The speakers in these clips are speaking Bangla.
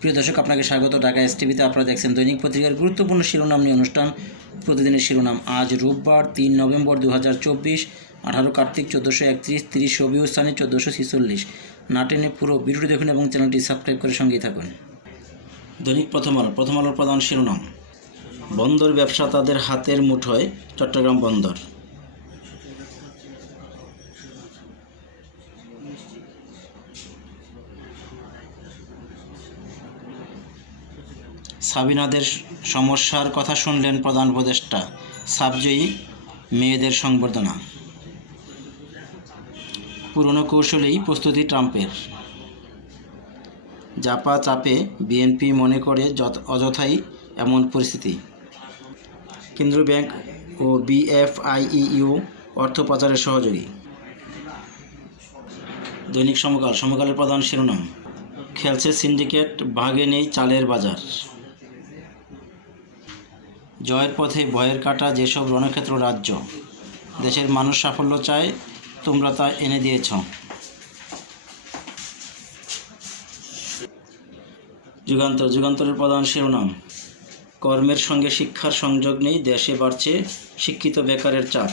প্রিয় দর্শক, আপনাকে স্বাগত। ঢাকা এস টিভিতে আপনারা দেখছেন দৈনিক পত্রিকার গুরুত্বপূর্ণ শিরোনাম নিয়ে অনুষ্ঠান। প্রতিদিনের শিরোনাম, আজ রোববার তিন নভেম্বর দু হাজার চব্বিশ, আঠারো কার্তিক চোদ্দোশো একত্রিশ, তিরিশ রবিউ স্থানে চোদ্দোশো ছেচল্লিশ। নাটেনে পুরো ভিডিওটি দেখুন এবং চ্যানেলটি সাবস্ক্রাইব করে সঙ্গেই থাকুন। দৈনিক প্রথম আলো, প্রথম আলোর প্রধান শিরোনাম, বন্দর ব্যবসা তাদের হাতের মুঠোয় চট্টগ্রাম বন্দর। সাবিনাদের সমস্যার কথা শুনলেন প্রধান উপদেষ্টা। সাবজয়ী মেয়েদের সংবর্ধনা। পুরনো কৌশলেই প্রস্তুতি ট্রাম্পের। জাপা চাপে বিএনপি মনে করে অযথাই এমন পরিস্থিতি। কেন্দ্রীয় ব্যাংক ও বিএফআইইউ অর্থ পাচারের সহযোগী। দৈনিক সমকাল, সমকালের প্রধান শিরোনাম। খেলছে সিন্ডিকেট, ভাগে নেই চালের বাজার। জয়ের পথে ভয়ের কাটা যেসব রণক্ষেত্র রাজ্য, দেশের মানুষ সাফল্য চায়, তোমরা তা এনে দিয়েছ। যুগান্তর, যুগান্তরের প্রধান শিরোনাম, কর্মের সঙ্গে শিক্ষার সংযোগ নেই, দেশে বাড়ছে শিক্ষিত বেকারের চাপ।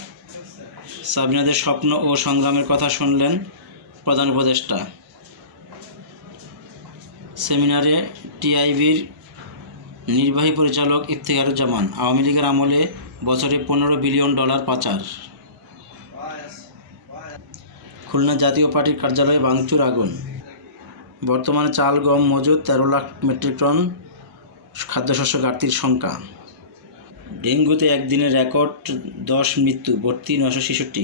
সাবিনাদের স্বপ্ন ও সংগ্রামের কথা শুনলেন প্রধান উপদেষ্টা। সেমিনারে টিআইবির নির্বাহী পরিচালক ইফতেখারুজ্জামান আওয়ামী লীগের আমলে বছরে পনেরো বিলিয়ন ডলার পাচার। খুলনা জাতীয় পার্টির কার্যালয়ে ভাঙচুর আগুন। বর্তমানে চাল, গম মজুদ তেরো লাখ মেট্রিক টন খাদ্যশস্য ঘাটতির সংখ্যা ডেঙ্গুতে একদিনের রেকর্ড দশ মৃত্যু, ভর্তি নশো ছেষট্টি।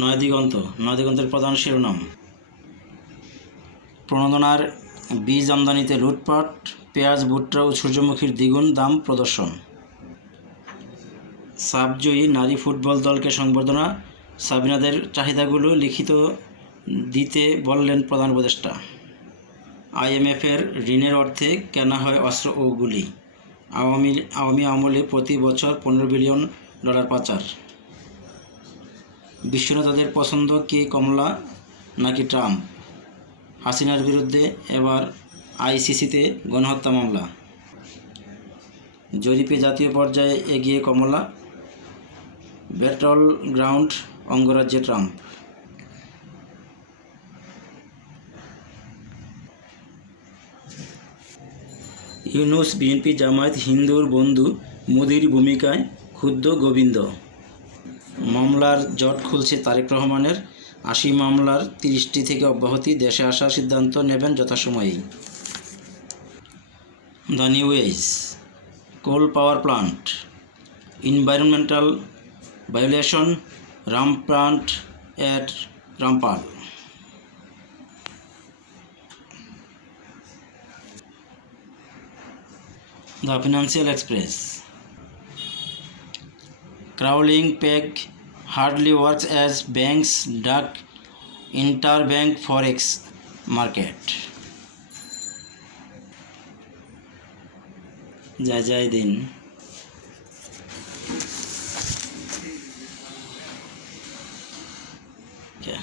নয় দিগন্ত নয় দিগন্তের প্রধান শিরোনাম প্রণোদনার বীজ আমদানিতে লুটপাট, পেঁয়াজ, ভুট্টা ও সূর্যমুখীর দ্বিগুণ দাম প্রদর্শন। সাবজয়ী নারী ফুটবল দলকে সংবর্ধনা, সাবিনাদের চাহিদাগুলো লিখিত দিতে বললেন প্রধান উপদেষ্টা। আইএমএফের ঋণের অর্থে কেনা হয় অস্ত্র ও গুলি। আওয়ামী আওয়ামী আমলে প্রতি বছর পনেরো বিলিয়ন ডলার পাচার। বিশ্বনেতাদের পছন্দ কে কমলা নাকি ট্রাম্প? হাসিনার বিরুদ্ধে এবার আইসিসিতে গণহত্যা মামলা। জরিপে জাতীয় পর্যায়ে এগিয়ে কমলা ব্যাটল গ্রাউন্ড, অঙ্গরাজ্যে ট্রাম্প। ইউনুস, বিএনপি, জামায়াত, হিন্দুর বন্ধু মোদির ভূমিকায় ক্ষুব্ধ গোবিন্দ। মামলার জট খুলছে তারেক রহমানের আশি মামলার তিরিশটি থেকে অব্যাহতি দেশে আসার সিদ্ধান্ত নেবেন যথাসময়েই। The New Age coal power plant environmental violation ram plant at Rampal the Financial Express crawling peg hardly works as banks duck interbank forex market. যা যাই দিন Yeah.